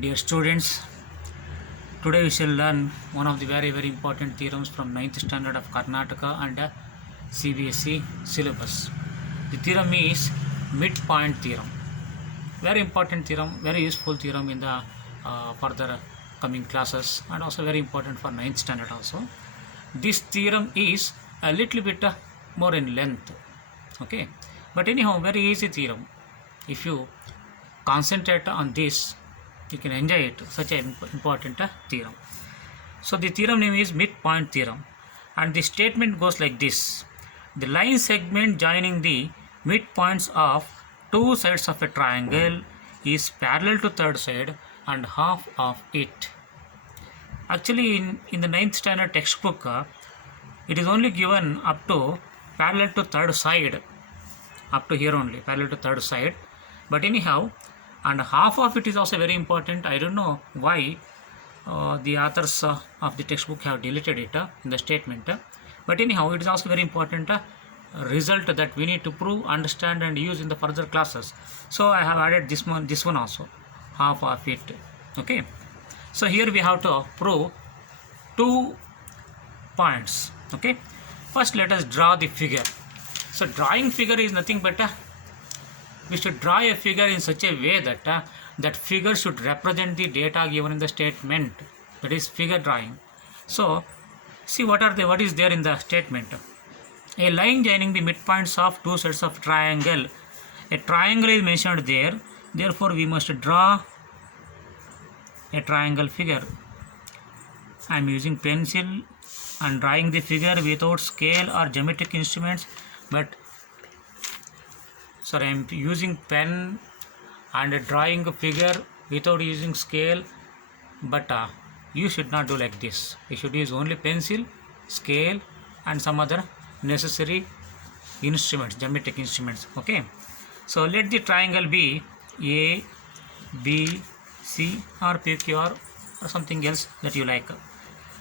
Dear students, today we shall learn one of the very important theorems from 9th standard of Karnataka and CBSE syllabus. The theorem is midpoint theorem. Very important theorem, very useful theorem in the further coming classes, and also very important for 9th standard also. This theorem is a little bit more in length, okay, but anyhow very easy theorem. If you concentrate on this, you can enjoy it, such an important theorem. So the theorem name is midpoint theorem, and the statement goes like this: the line segment joining the midpoints of two sides of a triangle is parallel to third side and half of it. Actually, in the 9th standard textbook, it is only given up to parallel to third side, up to here only, parallel to third side. But anyhow, and half of it is also very important. I don't know why the authors of the textbook have deleted it in the statement, but anyhow it is also very important result that we need to prove, understand and use in the further classes. So I have added this one also, half of it. Okay, so here we have to prove 2 points. Okay, first let us draw the figure. So drawing figure is nothing but we should draw a figure in such a way that that figure should represent the data given in the statement. That is figure drawing. So see what is there in the statement. A line joining the midpoints of two sides of triangle. A triangle is mentioned there, therefore we must draw a triangle figure. I am using pencil and drawing the figure without scale or geometric instruments, but I am using pen and drawing a figure without using scale, but you should not do like this. You should use only pencil, scale and some other necessary instruments, geometric instruments. Okay, so let the triangle be A, B, C or PQR or something else that you like.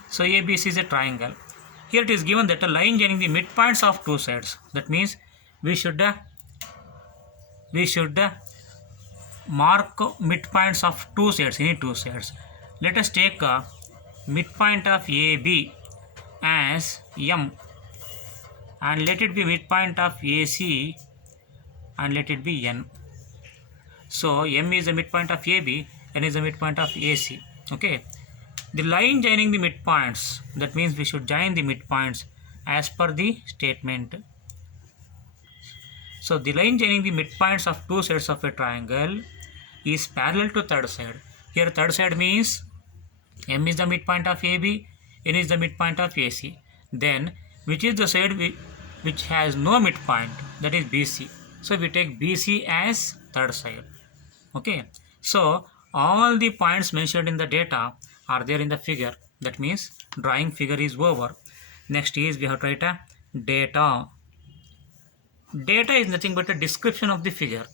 So ABC is a triangle. Here it is given that a line joining the midpoints of two sides. That means we should mark midpoints of two sides, any two sides. Let us take a midpoint of AB as M, and let it be midpoint of AC and let it be N. So M is the midpoint of AB, N is the midpoint of AC. Okay, the line joining the midpoints, that means we should join the midpoints as per the statement. So the line joining the midpoints of two sides of a triangle is parallel to third side. Here third side means M is the midpoint of AB, N is the midpoint of AC. Then which is the side which has no midpoint, that is BC. So we take BC as third side. Okay, so all the points mentioned in the data are there in the figure. That means drawing figure is over. Next is we have to write a data. Data is nothing but a description of the figure.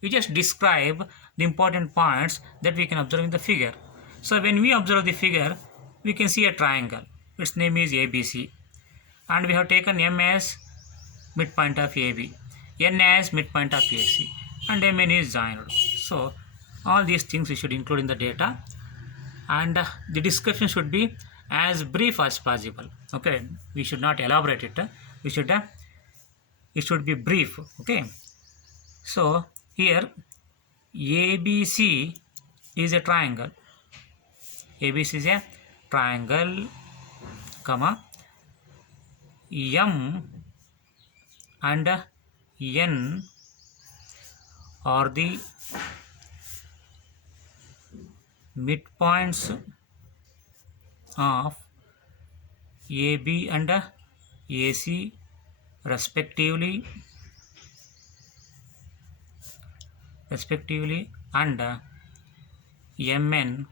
You just describe the important points that we can observe in the figure. So when we observe the figure, we can see a triangle. Its name is ABC. And we have taken M as midpoint of AB, N as midpoint of AC, and MN is joined. So all these things we should include in the data, and the description should be as brief as possible. Okay, we should not elaborate it. It should be brief. Okay, so here ABC is a triangle. ABC is a triangle, comma, M and N are the midpoints of AB and AC respectively, and MN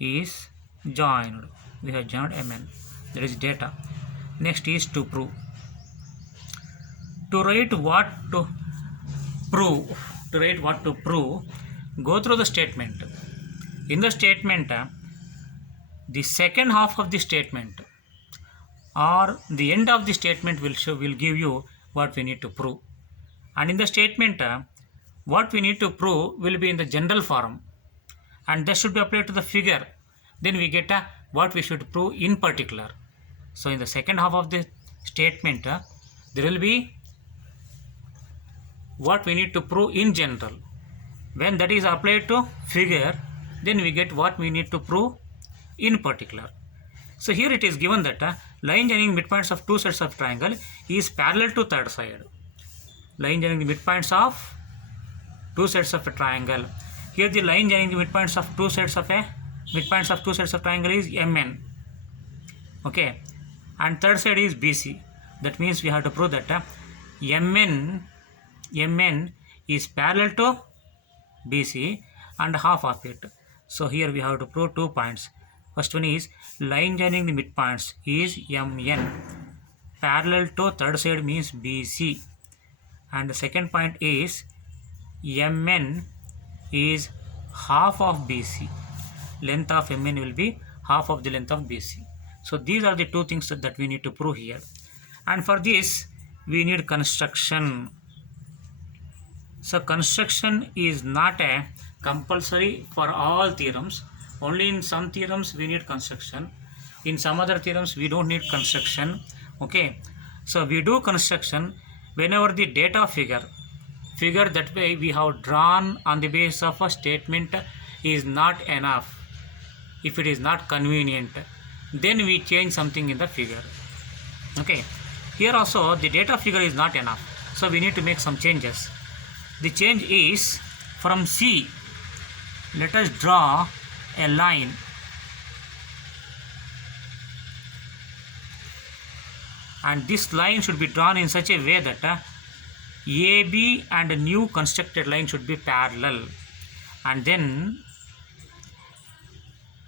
is joined. We have joined MN. That is data. Next is to prove. To write what to prove, go through the statement. In the statement, the second half of the statement or the end of the statement will give you what we need to prove. And in the statement, what we need to prove will be in the general form, and that should be applied to the figure. Then we get what we should prove in particular. So in the second half of the statement, there will be what we need to prove in general. When that is applied to figure, then we get what we need to prove in particular. So here it is given that line joining midpoints of two sides of triangle is parallel to third side. Line joining the midpoints of two sides of a triangle. Here the line joining the midpoints of two sides of triangle is MN. Okay, and third side is BC. That means we have to prove that MN is parallel to BC and half of it. So here we have to prove 2 points. First one is line joining the midpoints is MN. Parallel to third side means BC. And the second point is MN is half of BC. Length of MN will be half of the length of BC. So these are the two things that we need to prove here. And for this we need construction. So construction is not a compulsory for all theorems. Only in some theorems we need construction. In some other theorems we don't need construction. Okay. So we do construction whenever the data figure that way we have drawn on the basis of a statement is not enough. If it is not convenient, then we change something in the figure. Okay. Here also the data figure is not enough. So we need to make some changes. The change is from C. Let us draw a line. And this line should be drawn in such a way that AB and a new constructed line should be parallel. And then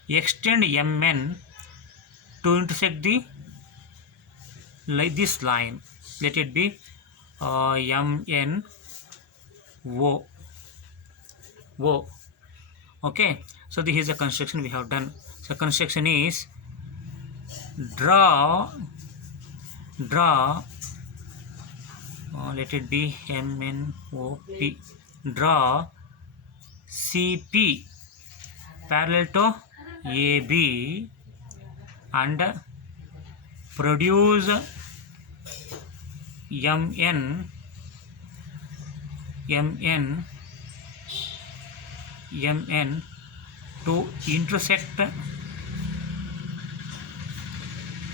extend MN to intersect this line. Let it be MN O. Okay, so this is the construction we have done. So construction is draw let it be MNOP. Draw CP parallel to AB and produce MN to intersect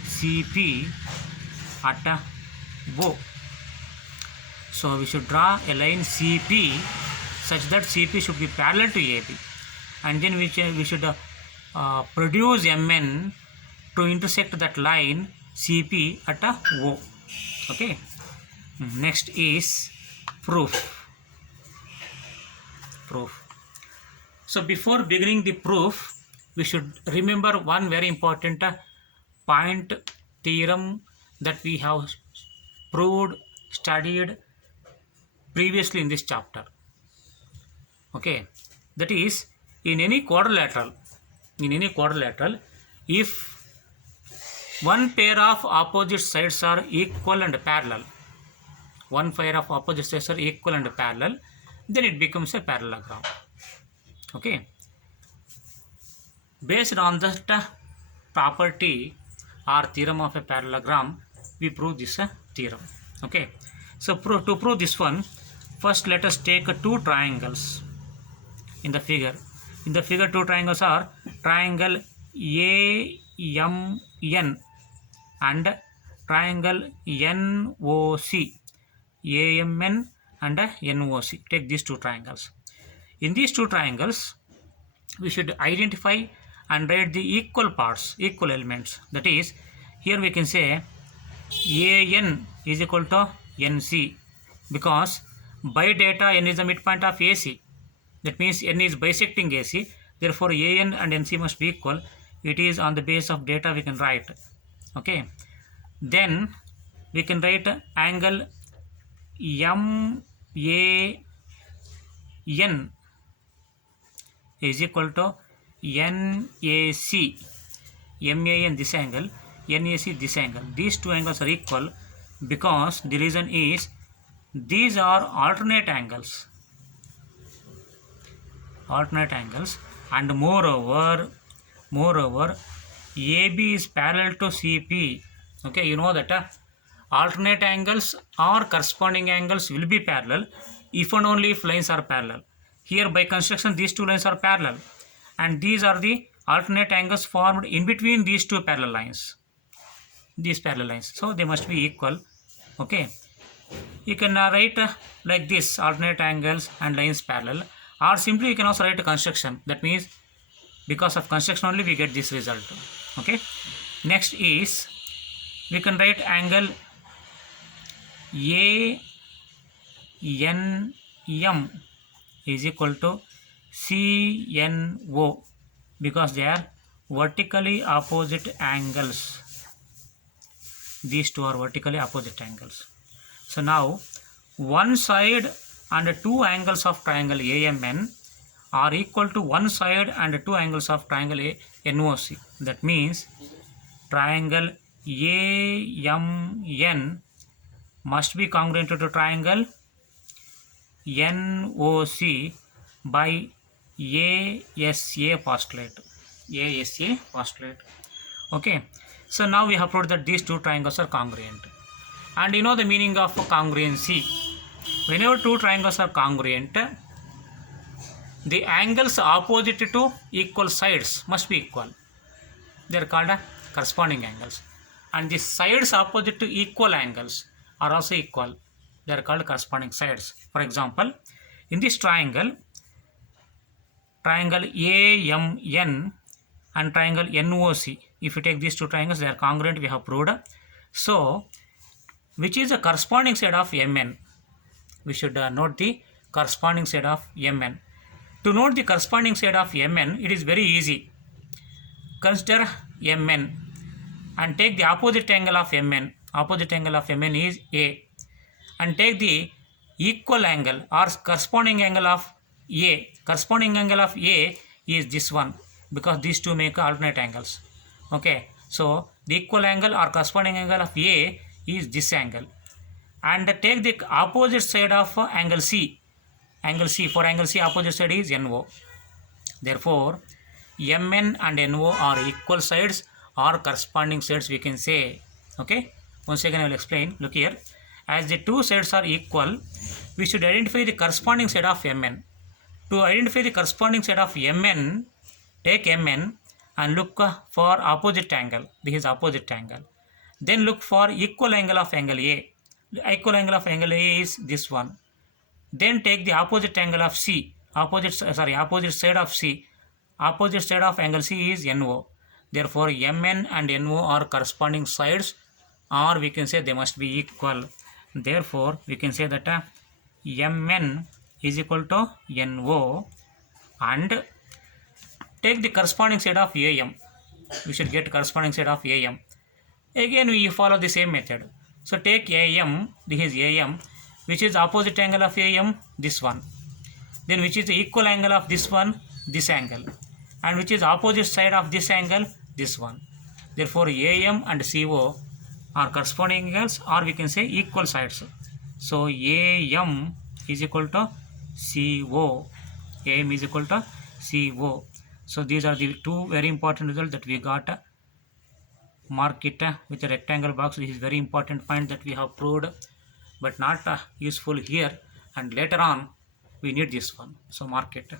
CP at O. So we should draw a line CP such that CP should be parallel to AB, and then we should produce MN to intersect that line CP at O. Okay. Next is proof. So before beginning the proof, we should remember one very important point, theorem that we have proved, studied previously in this chapter. Okay, that is in any quadrilateral, if one pair of opposite sides are equal and parallel, then it becomes a parallelogram. Okay, based on that property or theorem of a parallelogram, we prove this theorem. Okay, so to prove this one, first let us take two triangles in the figure. In the figure, two triangles are triangle AMN and triangle NOC. AMN and NOC. Take these two triangles. In these two triangles, we should identify and write the equal parts, equal elements. That is, here we can say AN is equal to NC, because by data N is the midpoint of AC. That means N is bisecting AC. Therefore, AN and NC must be equal. It is on the basis of data we can write. Okay. Then we can write angle MAN is equal to NAC. MAN this angle, NAC this angle. These two angles are equal because the reason is these are alternate angles. and moreover AB is parallel to CP. Okay, you know that alternate angles or corresponding angles will be parallel if and only if lines are parallel. Here by construction these two lines are parallel, and these are the alternate angles formed in between these two parallel lines, these parallel lines, so they must be equal. Okay, you can write like this: alternate angles and lines parallel, or simply you can also write a construction. That means because of construction only we get this result. Okay, next is we can write angle ANM is equal to CNO because they are vertically opposite angles. These two are vertically opposite angles. So now one side and two angles of triangle AMN are equal to one side and two angles of triangle NOC. That means triangle AMN must be congruent to triangle NOC by ASA postulate. ASA postulate. Okay. So now we have proved that these two triangles are congruent. And you know the meaning of congruency. Whenever two triangles are congruent, the angles opposite to equal sides must be equal. They are called corresponding angles. And the sides opposite to equal angles are also equal. They are called corresponding sides. For example, in this triangle AMN and triangle NOC, if you take these two triangles, they are congruent, we have proved. So, which is the corresponding side of MN? We should note the corresponding side of MN. To note the corresponding side of MN, it is very easy. Consider MN and take the opposite angle of MN. Opposite angle of MN is A. And take the equal angle or corresponding angle of A. Corresponding angle of A is this one because these two make alternate angles. Okay. So, the equal angle or corresponding angle of A is this angle. And take the opposite side of angle C. Angle C. For angle C, opposite side is NO. Therefore, MN and NO are equal sides or corresponding sides, we can say. Okay. Once again I will explain. Look here. As the two sides are equal, we should identify the corresponding side of MN. To identify the corresponding side of MN, take MN and look for opposite angle. This is opposite angle. Then look for equal angle of angle A. The equal angle of angle A is this one. Then take the opposite angle of C. Opposite side of C. Opposite side of angle C is NO. Therefore, MN and NO are corresponding sides, or we can say they must be equal. Therefore, we can say that MN is equal to NO, and take the corresponding side of AM. We should get corresponding side of AM. Again, we follow the same method. So, take AM, this is AM, which is opposite angle of AM, this one. Then which is the equal angle of this one, this angle. And which is opposite side of this angle, this one. Therefore, AM and CO are corresponding angles, or we can say equal sides. So, AM is equal to CO. AM is equal to CO. So, these are the two very important results that we got. Mark it with a rectangle box. This is very important point that we have proved, but not useful here, and later on we need this one. So, mark it.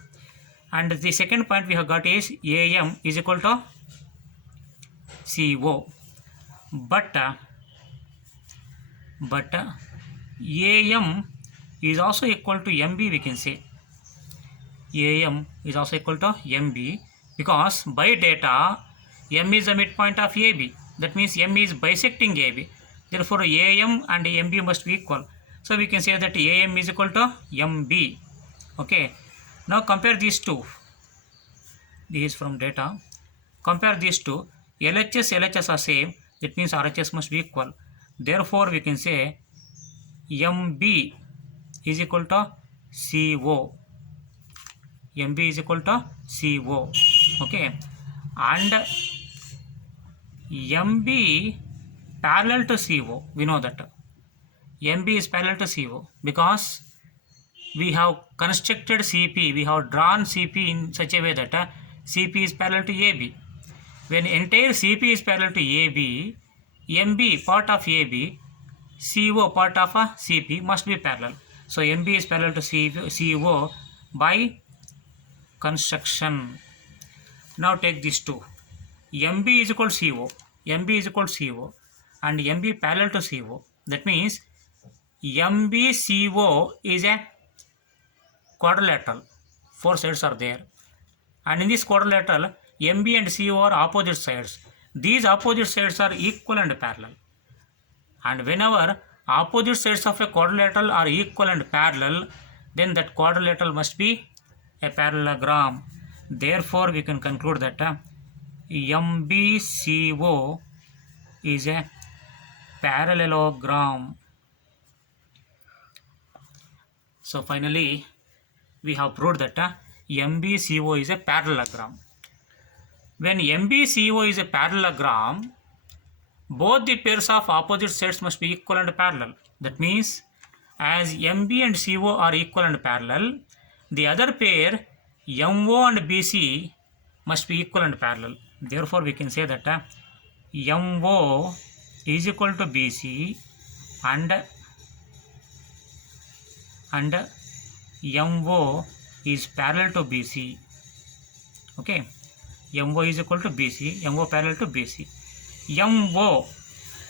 And the second point we have got is AM is equal to CO. But AM is also equal to MB, we can say. AM is also equal to MB because by data M is the midpoint of AB. That means M is bisecting AB. Therefore, AM and MB must be equal. So, we can say that AM is equal to MB. Okay. Now, compare these two. This is from data. Compare these two. LHS are same. That means RHS must be equal. Therefore, we can say MB is equal to CO. MB is equal to CO. Okay. And MB parallel to CO. We know that. MB is parallel to CO because we have constructed CP, we have drawn CP in such a way that CP is parallel to AB. When entire CP is parallel to AB, MB part of AB, CO part of CP must be parallel. So MB is parallel to CO by construction. Now take these two. MB is equal to CO. MB is equal to CO and MB parallel to CO. That means MBCO is a quadrilateral. Four sides are there. And in this quadrilateral, MB and CO are opposite sides. These opposite sides are equal and parallel. And whenever opposite sides of a quadrilateral are equal and parallel, then that quadrilateral must be a parallelogram. Therefore, we can conclude that MBCO is a parallelogram. So finally, we have proved that MBCO is a parallelogram. When MBCO is a parallelogram, both the pairs of opposite sides must be equal and parallel. That means, as MB and CO are equal and parallel, the other pair MO and BC must be equal and parallel. Therefore, we can say that MO is equal to BC and MO is parallel to BC. Okay, MO is equal to BC, MO parallel to BC. MO,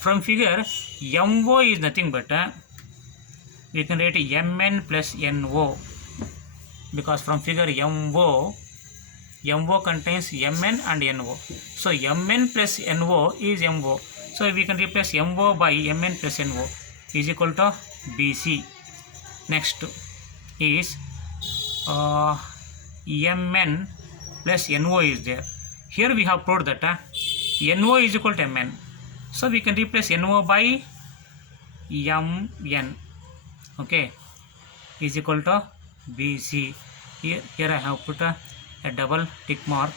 from figure, MO is nothing but we can write MN plus NO, because from figure MO contains MN and NO. So MN plus NO is MO. So we can replace MO by MN plus NO is equal to BC. Next is MN plus NO is there. Here we have proved that NO is equal to MN. So we can replace NO by MN. Okay, is equal to BC. Here I have put a double tick mark,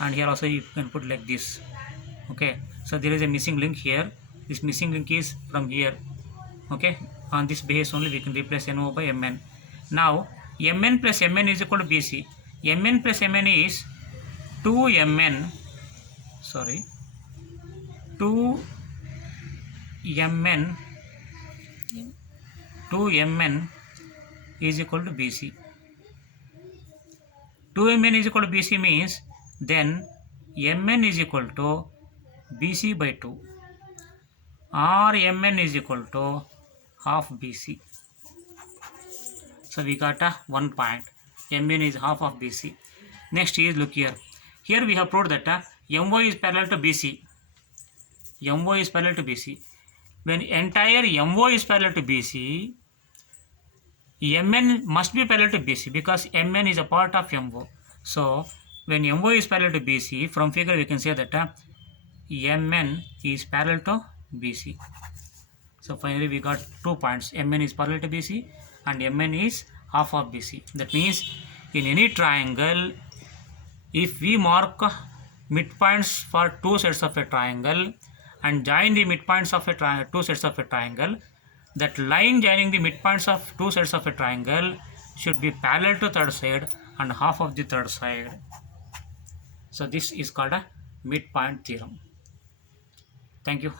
and here also you can put like this. Okay, so there is a missing link here. This missing link is from here. Okay, on this basis only we can replace NO by MN. Now MN plus MN is equal to BC. MN plus MN is 2MN. Sorry, 2MN is equal to BC. 2MN is equal to BC means then MN is equal to BC by 2, or MN is equal to half BC. So we got 1 point. MN is half of BC. Next is, look here. Here we have proved that MO is parallel to BC. MO is parallel to BC. When entire MO is parallel to BC, MN must be parallel to BC because MN is a part of MO. So when MO is parallel to BC, from figure we can say that MN is parallel to BC. So finally we got 2 points. MN is parallel to BC and MN is half of BC. That means in any triangle, if we mark midpoints for two sides of a triangle and join the midpoints of two sides of a triangle, that line joining the midpoints of two sides of a triangle should be parallel to third side and half of the third side. So this is called a midpoint theorem. Thank you.